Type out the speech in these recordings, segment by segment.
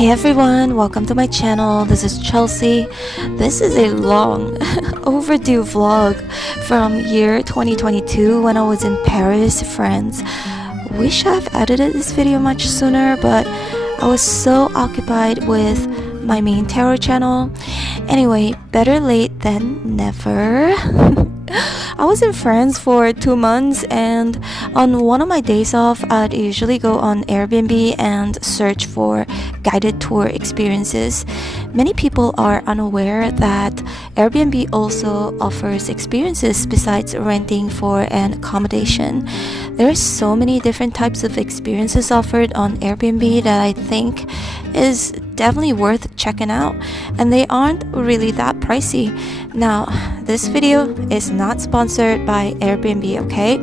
Hey everyone, welcome to my channel. This is Chelsea. This is a long overdue vlog from year 2022 when I was in Paris, France. Wish I've edited this video much sooner, but I was so occupied with my main tarot channel. Anyway, better late than never. I was in France for 2 months, and on one of my days off, I'd usually go on Airbnb and search for guided tour experiences. Many people are unaware that Airbnb also offers experiences besides renting for an accommodation. There are so many different types of experiences offered on Airbnb that I think is definitely worth checking out, and they aren't really that pricey. Now, this video is not sponsored by Airbnb, okay?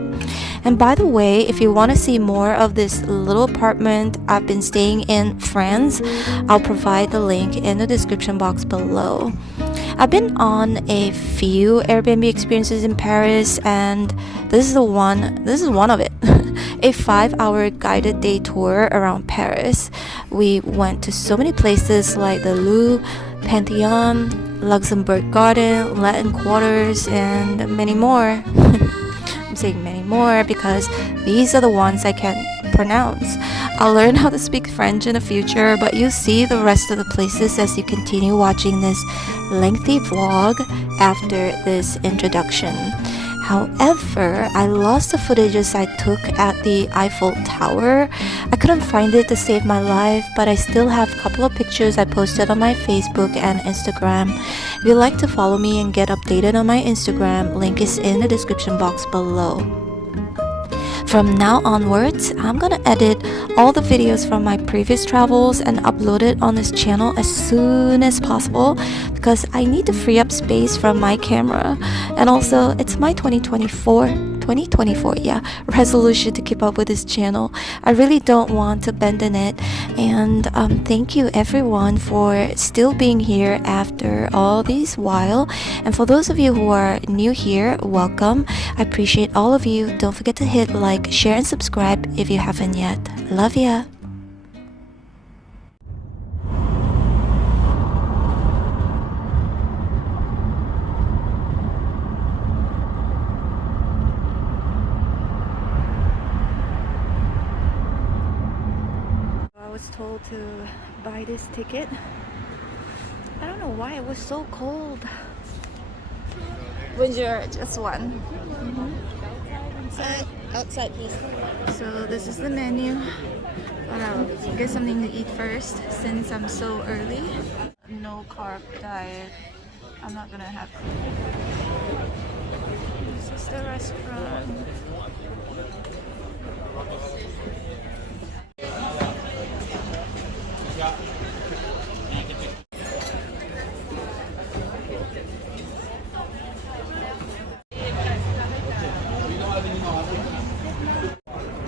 And by the way, if you want to see more of this little apartment I've been staying in France, I'll provide the link in the description box below. I've been on a few Airbnb experiences in Paris, and this is one of it. A 5-hour guided day tour around Paris. We went to so many places like the Louvre, Pantheon, Luxembourg Garden, Latin Quarters, and many more. I'm saying many more because these are the ones I can't pronounce. I'll learn how to speak French in the future, but you'll see the rest of the places as you continue watching this lengthy vlog after this introduction. However, I lost the footages I took at the Eiffel Tower. I couldn't find it to save my life, but I still have a couple of pictures I posted on my Facebook and Instagram. If you'd like to follow me and get updated on my Instagram, link is in the description box below. From now onwards, I'm gonna edit all the videos from my previous travels and upload it on this channel as soon as possible because I need to free up space from my camera. And also, it's my 2024 resolution to keep up with this channel. I really don't want to abandon it, and thank you everyone for still being here after all these while. And for those of you who are new here, welcome. I appreciate all of you. Don't forget to hit like, share, and subscribe if you haven't yet. Love ya. I was told to buy this ticket. I don't know why it was so cold. Bonjour, just one. Outside please. So this is the menu, but I'll get something to eat first since I'm so early. No carb diet. I'm not gonna have food. This is the restaurant.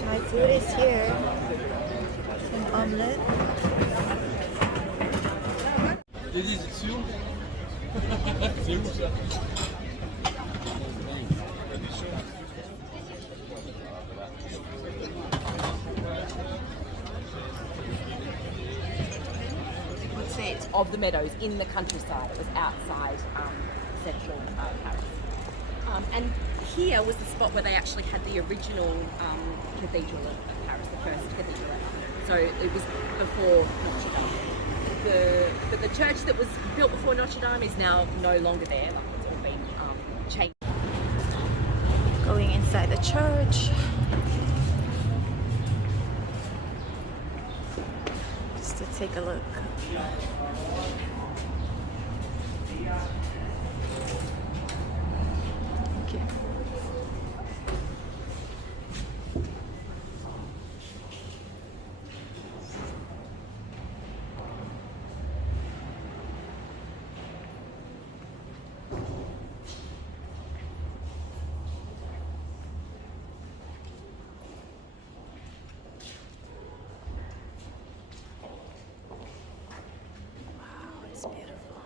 My food is here. An omelette. Of the meadows in the countryside. It was outside central Paris. And here was the spot where they actually had the original cathedral of Paris, the first cathedral ever. So it was before Notre Dame. But the church that was built before Notre Dame is now no longer there. It's all been changed. Going inside the church. Just to take a look. Thank you. It's beautiful.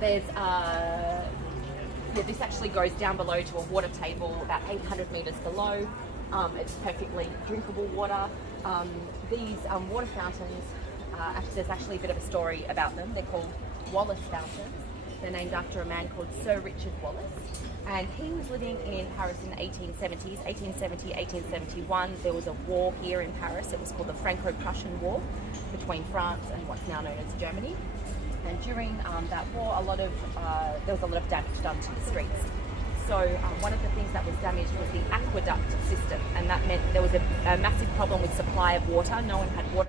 There's this actually goes down below to a water table about 800 metres below. It's perfectly drinkable water. These water fountains, there's actually a bit of a story about them. They're called Wallace fountains. They're named after a man called Sir Richard Wallace. And he was living in Paris in the 1870s, 1870, 1871. There was a war here in Paris. It was called the Franco-Prussian War between France and what's now known as Germany. And during that war, there was a lot of damage done to the streets. So one of the things that was damaged was the aqueduct system, and that meant there was a massive problem with supply of water. No one had water.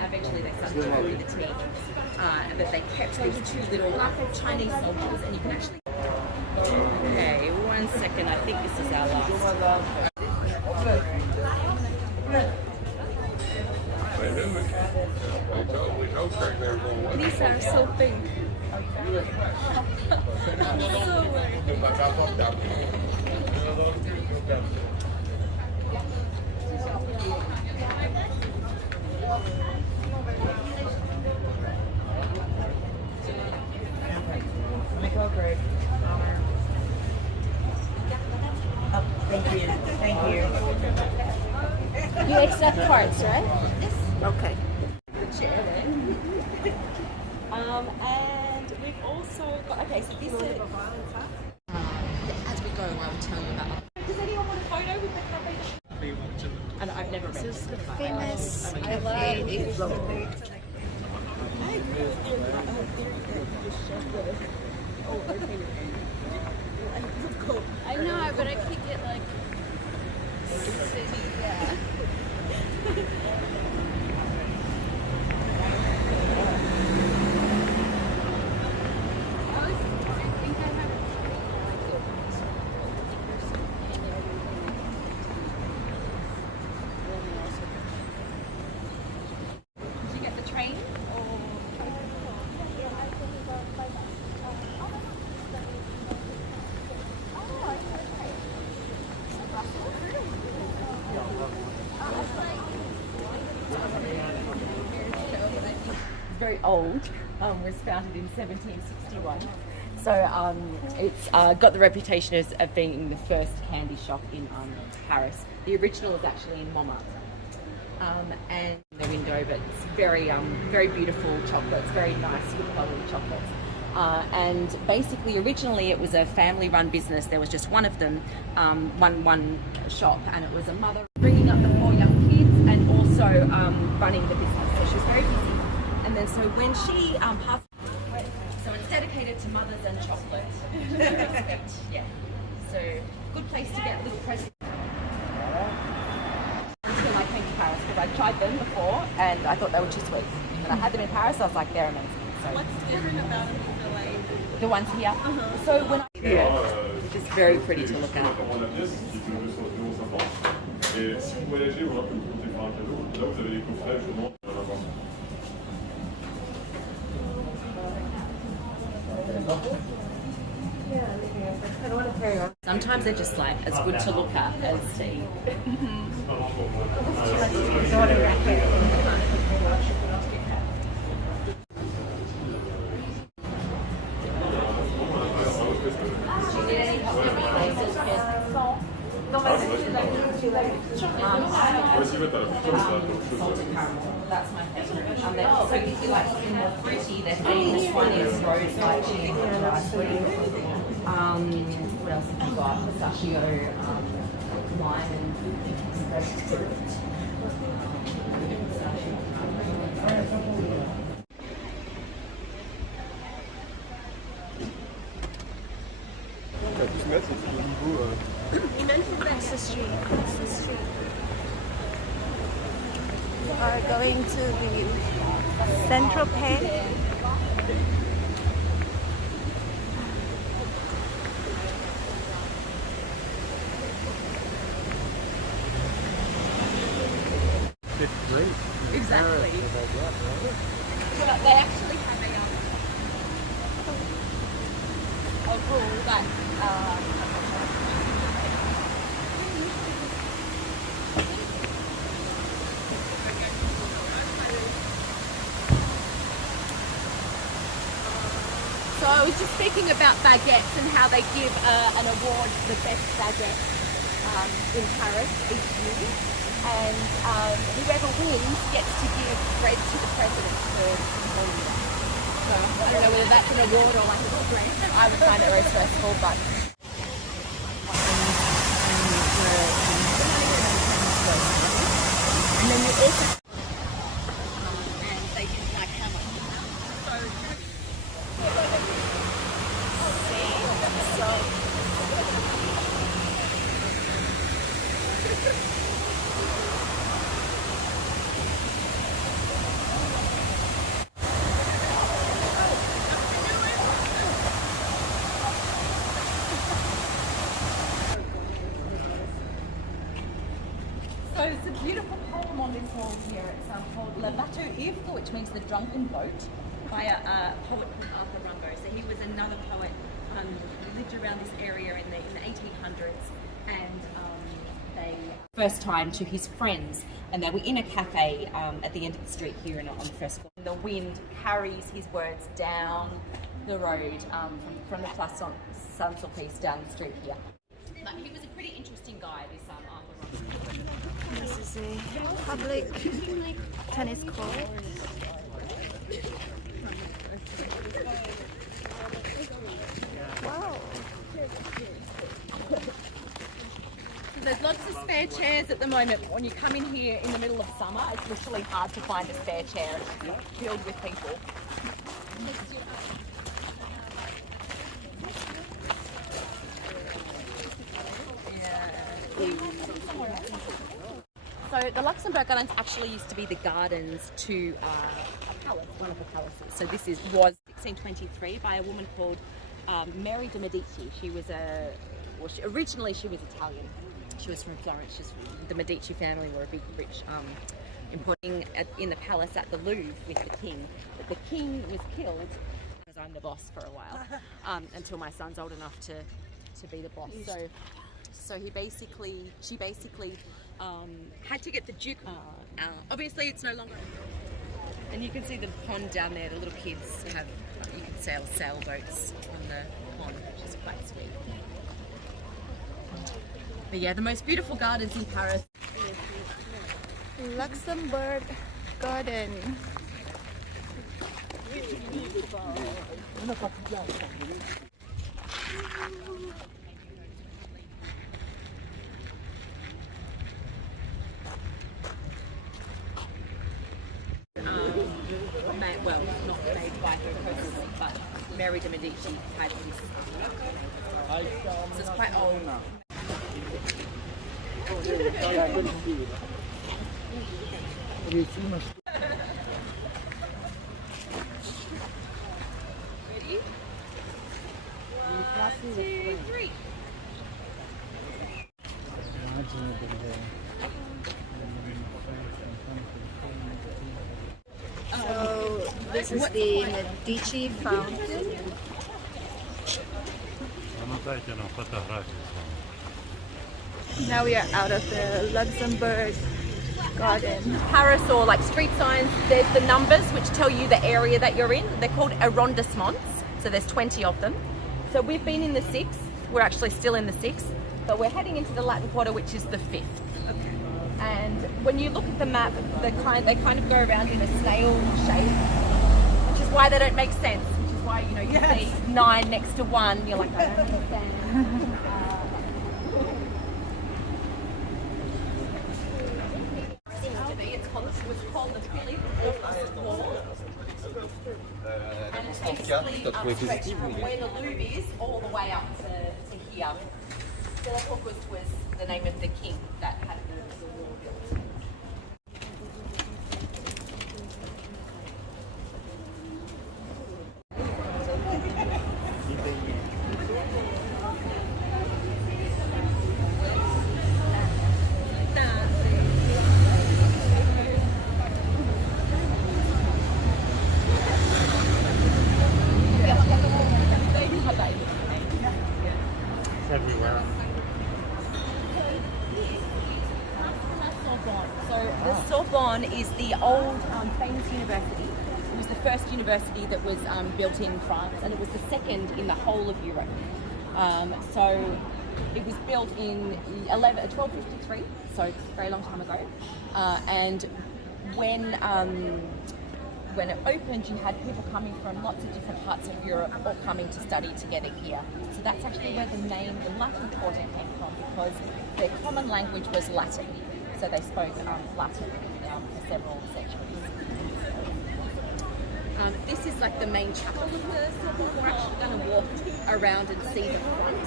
Eventually they started to go through the teams, but they kept these two little Chinese soldiers, and you can actually... Okay, 1 second, I think this is our last. These are so big. Thank you. You accept cards, right? Okay. The chair then. And we've also got, okay, so this is... as we go, I'll tell you about... Does anyone want a photo with the cafe? And I've never read This is the famous Cafe Ivre. I know, but I could get like yeah. Did you get the train? Very old, was founded in 1761. So it's got the reputation of being the first candy shop in Paris. The original is actually in Montmartre. And the window, but it's very very beautiful chocolates, very nice, good quality chocolates. And basically, originally it was a family-run business. There was just one of them, one shop, and it was a mother bringing up the 4 young kids and also running the business. So she was very busy. And then, so when she passed, so it's dedicated to mothers and chocolate. Yeah. So good place to get little presents. Until I came to Paris, because I tried them before and I thought they were too sweet. And I had them in Paris, I was like, they're amazing. So What's different about them? the ones here. So when it's just very pretty to look at. Et si vous voyagez, voilà, que vous comptez faire un cadeau, là vous avez des coffrets justement à l'avoir. Sometimes they're just like as good to look at as to eat. That's my favorite. So if you like something more fruity, the famous one is rose lychee and ice cream. What else have you got? Pistachio, wine, and You mentioned that's the street. That's the street. We are going to the Central Pen. It's great. exactly. But they actually have a rule that just speaking about baguettes and how they give an award for the best baguette in Paris each year. And whoever wins gets to give bread to the president for the year. So I don't know whether that's an award or like a stress. I would find it very stressful, but. And then you also. And they do like how much. So it's a beautiful poem on this wall here. It's called Bateau Ivre, which means the drunken boat, by a poet called Arthur Rimbaud. So he was another poet who lived around this area in the 1800s, and they first time to his friends, and they were in a cafe at the end of the street here on the first floor. The wind carries his words down the road from the Place Saint-Sulpice down the street here. But he was a pretty interesting guy, this Arthur Rimbaud. This is a public tennis court. Wow. There's lots of spare chairs at the moment, but when you come in here in the middle of summer, it's literally hard to find a spare chair. It's filled with people. So the Luxembourg Gardens actually used to be the gardens to a palace, one of the palaces. So this was 1623 by a woman called Mere De Medicis. She was originally she was Italian. She was from Florence. The Medici family were a big, rich, importing in the palace at the Louvre with the king. But the king was killed because I'm the boss for a while, until my son's old enough to be the boss. So she basically had to get the Duke. Obviously, it's no longer. And you can see the pond down there. The little kids you can sail sailboats on the pond, which is quite sweet. But yeah, the most beautiful gardens in Paris. Luxembourg Garden. Well, not made by her personally, but Mere De Medici had this. So it's quite old. Ready? 1, 2, 3. So this is the Medici fountain. Now we are out of the Luxembourg Garden. Paris, or like street signs, there's the numbers which tell you the area that you're in. They're called arrondissements, so there's 20 of them. So we've been in the 6th, we're actually still in the 6th, but we're heading into the Latin Quarter, which is the 5th. Okay. And when you look at the map, they kind of go around in a snail shape, which is why they don't make sense, which is why, you see 9 next to 1, you're like, I don't understand. It's called the Philip Wall. And it's basically from where the Louvre is all the way up to here. Philip August was the name of the king that had the wall built. So the Sorbonne is the old famous university. It was the first university that was built in France, and it was the second in the whole of Europe. So it was built in 1253, so a very long time ago. And when it opened, you had people coming from lots of different parts of Europe all coming to study together here. So that's actually where the name, the Latin Quarter, came from, because their common language was Latin. So they spoke Latin for several centuries. This is like the main chapel of the Sorbonne. We're actually going to walk around and see the front,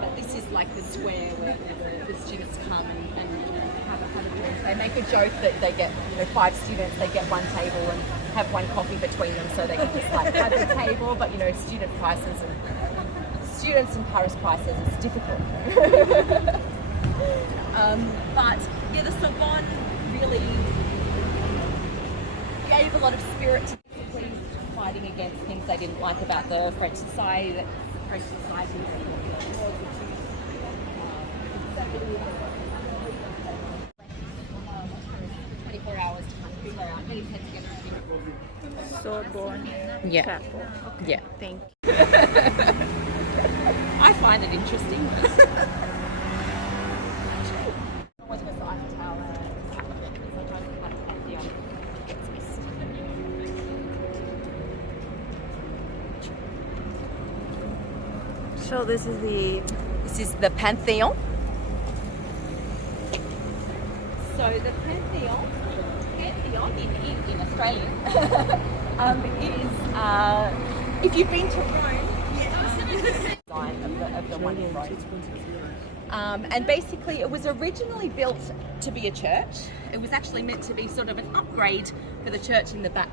but this is like the square where the students come and have a drink. They make a joke that they get 5 students, they get one table and have one coffee between them, so they can just like have the table. But student prices and students in Paris prices, it's difficult. But yeah, the Sorbonne really gave a lot of spirit to fighting against things they didn't like about the French society. 24 hours to figure out any sense to Sorbonne Chapel. Okay. Yeah. Thank you. I find it interesting. Always goes to Eiffel Tower. Sometimes we have Pantheon. It's missed. So this is the Pantheon. So the Pantheon in Australian is if you've been to Rome, of the one in Rome. And basically it was originally built to be a church. It was actually meant to be sort of an upgrade for the church in the back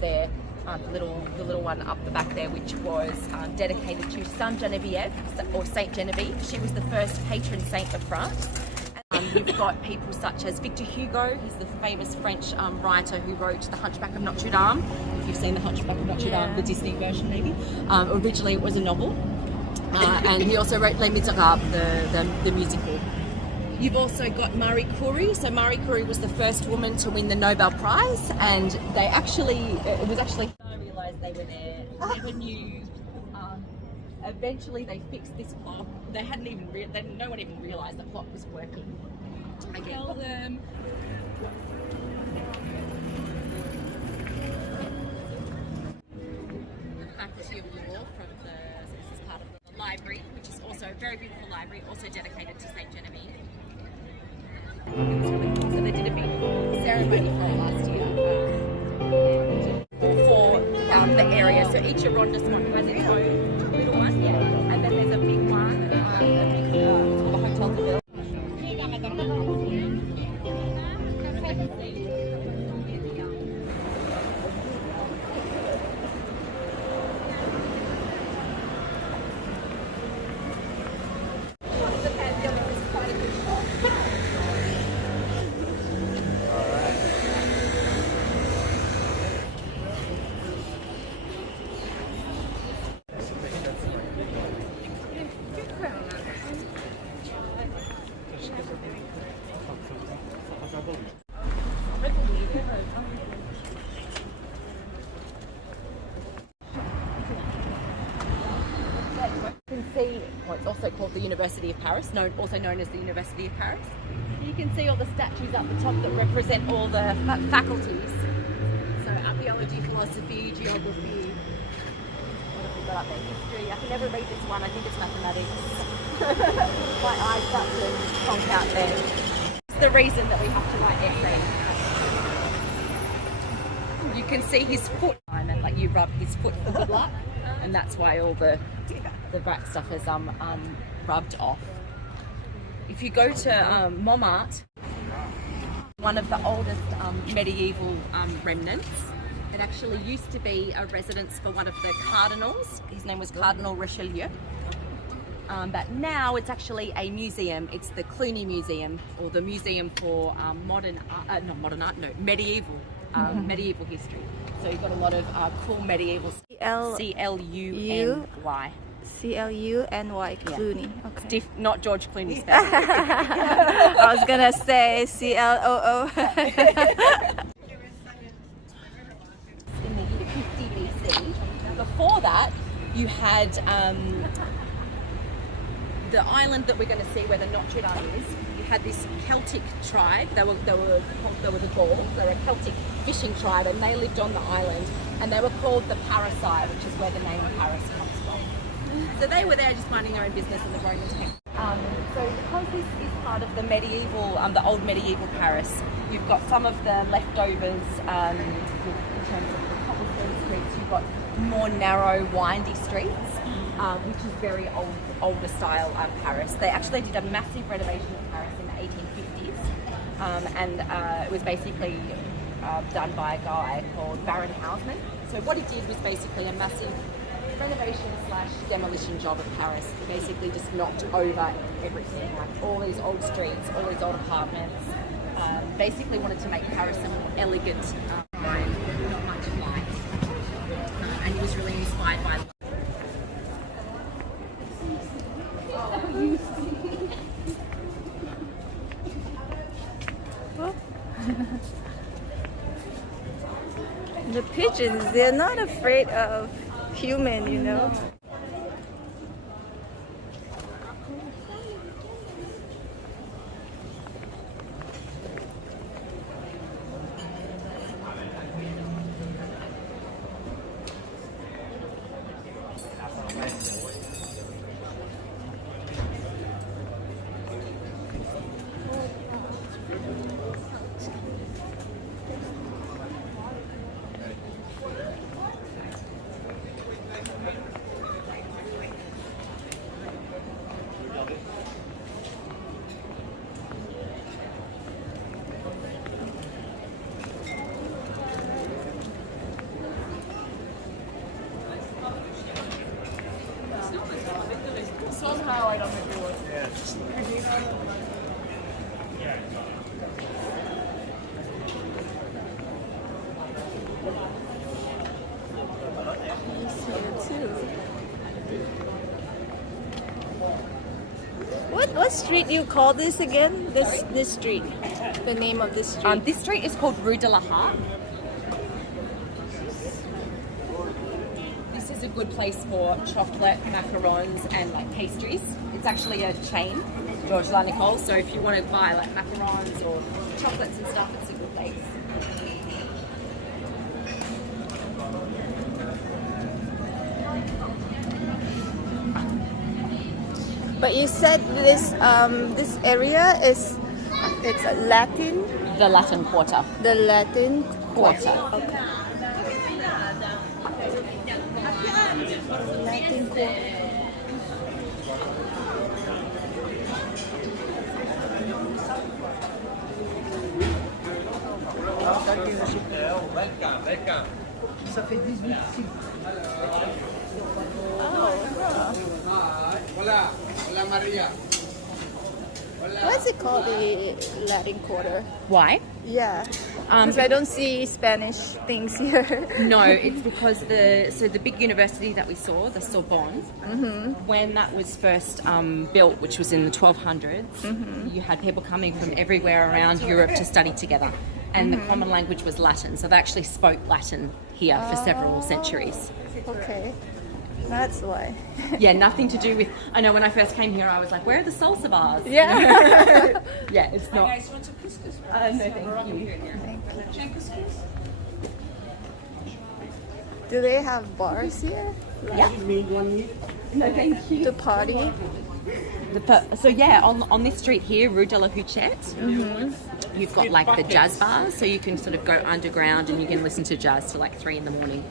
there. The little one up the back there, which was dedicated to Saint-Geneviève, or Saint Geneviève. She was the first patron saint of France. You've got people such as Victor Hugo. He's the famous French writer who wrote The Hunchback of Notre Dame. If you've seen The Hunchback of Notre Dame, the Disney version maybe. Originally it was a novel. And he also wrote Les Miserables, the musical. You've also got Marie Curie. So Marie Curie was the first woman to win the Nobel Prize, and it was actually I realised they were there. They never knew. Eventually, they fixed this clock. They hadn't even no one even realised the clock was working. I tell them. The Faculty of Law from this is part of the library, which is also a very beautiful library, also dedicated to Saint Geneviève. It was really cool. So they did a big ceremony for it last year for the area. So each arrondissement has its own little one, and then there's a big one, the Hotel Deville. It's also called the University of Paris, also known as the University of Paris. You can see all the statues up the top that represent all the faculties. So archaeology, philosophy, geography, what have we got up there? History. I can never read this one, I think it's mathematics. My eyes start to conk out there. It's the reason that we have to write essays. You can see his foot, and like you rub his foot for good luck, and that's why all the black stuff is rubbed off. If you go to Montmartre, one of the oldest medieval remnants, it actually used to be a residence for one of the cardinals. His name was Cardinal Richelieu. But now it's actually a museum. It's the Cluny Museum, or the Museum for medieval history. So you've got a lot of cool medieval C-L-U-N-Y. C-L-U-N-Y, Cluny. Okay. It's not George Clooney spelling. I was gonna say C-L-O-O. In the year before that, you had the island that we're going to see where the Notre Dam is. You had this Celtic tribe. They were the Gauls. They were a Celtic fishing tribe, and they lived on the island. And they were called the Parasai, which is where the name of Paris comes from. So they were there just minding their own business in the Roman time. So because this is part of the medieval, the old medieval Paris, you've got some of the leftovers in terms of the cobblestone streets. You've got more narrow, windy streets, which is very older style Paris. They actually did a massive renovation of Paris in the 1850s, and it was basically done by a guy called Baron Haussmann. So what he did was basically a massive renovation / demolition job of Paris. He basically just knocked over everything, like all these old streets, all these old apartments. Basically wanted to make Paris a more elegant, not much light. And he was really inspired by The pigeons, they're not afraid of human, you know. Somehow I don't think it was. What street do you call this again? This street. The name of this street. this street is called Rue de la Harpe. This is a good place for chocolate, macarons, and like pastries. It's actually a chain, George Lanicole. So if you want to buy like macarons or chocolates and stuff, it's a good place. But you said this area is Latin. The Latin Quarter. The Latin Quarter. Okay. Latin Quarter. Ça fait 18 ici. Hola, hola Maria. What's it called, the Latin Quarter? Why? Yeah, because I don't see Spanish things here. No, it's because the big university that we saw, the Sorbonne, when that was first built, which was in the 1200s, you had people coming from everywhere around Europe to study together. And the common language was Latin, so they actually spoke Latin here for several centuries. Okay, that's why. Yeah, nothing to do with. I know when I first came here, I was like, "Where are the salsa bars?" Yeah. Yeah, it's not. Guys, want some couscous? No, thank you. Do they have bars here? Yeah. No, thank you. To party? So yeah, on this street here, Rue de la Huchette, you've got like the jazz bars, so you can sort of go underground and you can listen to jazz till like 3 in the morning.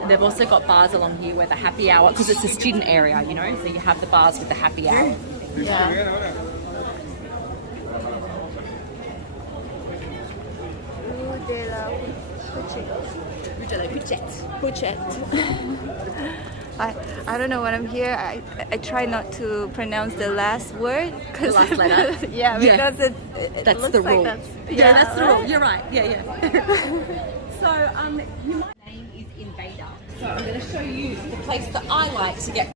And they've also got bars along here where the happy hour, because it's a student area, you know, so you have the bars with the happy hour. Yeah. Rue de la Rue de la Huchette. Huchette. I don't know when I'm here. I try not to pronounce the last word. The last letter? Yeah, because it That's looks the like rule. that's, Yeah, that's the rule. You're right. Yeah. So you might name is Invader. So I'm going to show you the place that I like to get.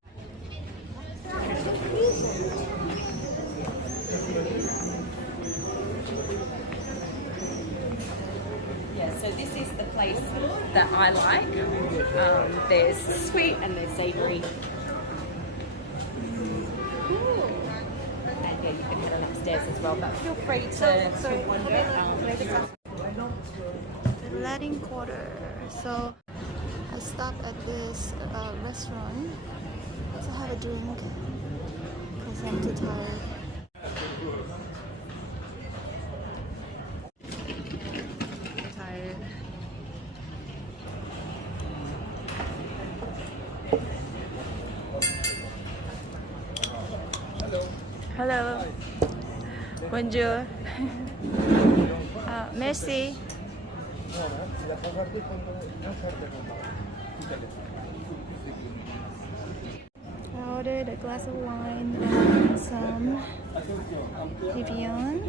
Yeah, so this is the place that I like. There's sweet and there's savoury. And yeah, you can head on upstairs as well, but feel free to wander. The Latin Quarter. So I stopped at this restaurant to have a drink because I'm too tired. Hello. Bonjour. Merci. I ordered a glass of wine and some Evian.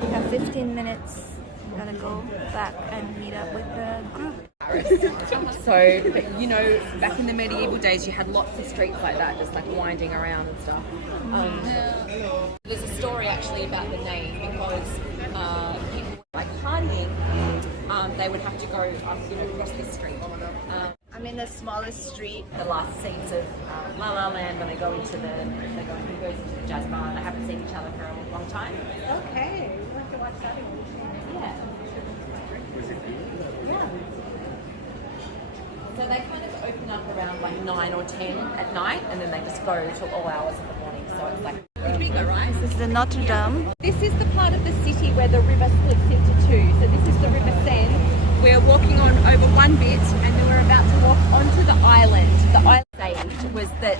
We have 15 minutes. Gotta go back and meet up with the group. So, but, you know, back in the medieval days, you had lots of streets like that, just like winding around and stuff. There's a story actually about the name because people like partying, they would have to go, you know, across this street. I'm in the smallest street. The last scenes of La La Land when they go into the jazz bar. They haven't seen each other for a long time. Okay, we'll have to watch that again. Yeah. Yeah. So they kind of open up around like 9 or 10 at night, and then they just go till all hours of the morning. So it's like bigger, right? This is the Notre Dam. This is the part of the city where the river splits into two. So this is the River Seine. We're walking on over one bit, and then we're about to walk onto the island. The island stage was that.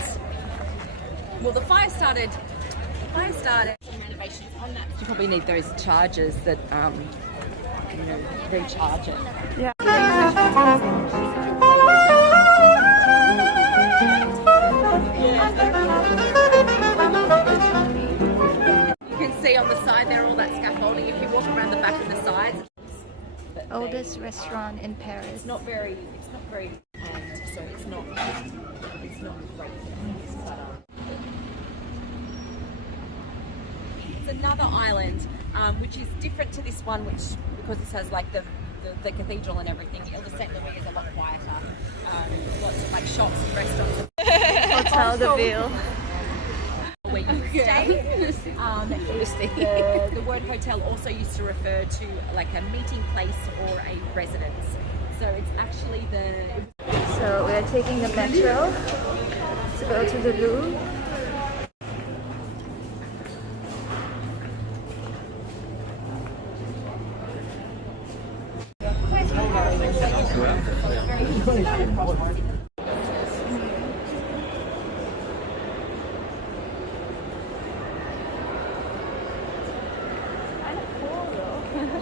Well, the fire started. Some renovations on that. You probably need those chargers that you know, recharge it. Yeah. You can see on the side there all that scaffolding. If you walk around the back and the sides. Oldest restaurant in Paris. It's not very planned, so it's not great. It's another island, which is different to this one, which because this has like the cathedral and everything. Ile de Saint Louis is a lot quieter. Lots of like shops and restaurants. Hotel Deville. Where you stay. The word hotel also used to refer to like a meeting place or a residence. So it's actually So we are taking the metro to go to the Louvre.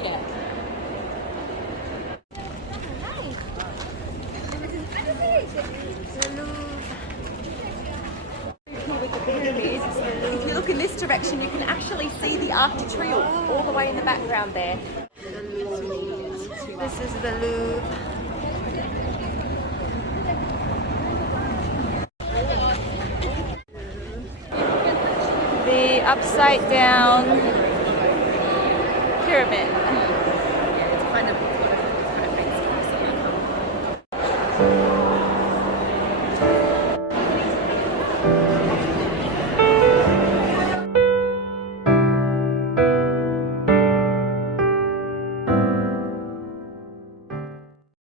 yeah. If you look in this direction, you can actually see the Arc de Triomphe all the way in the background there. This is the Louvre. The upside down pyramid.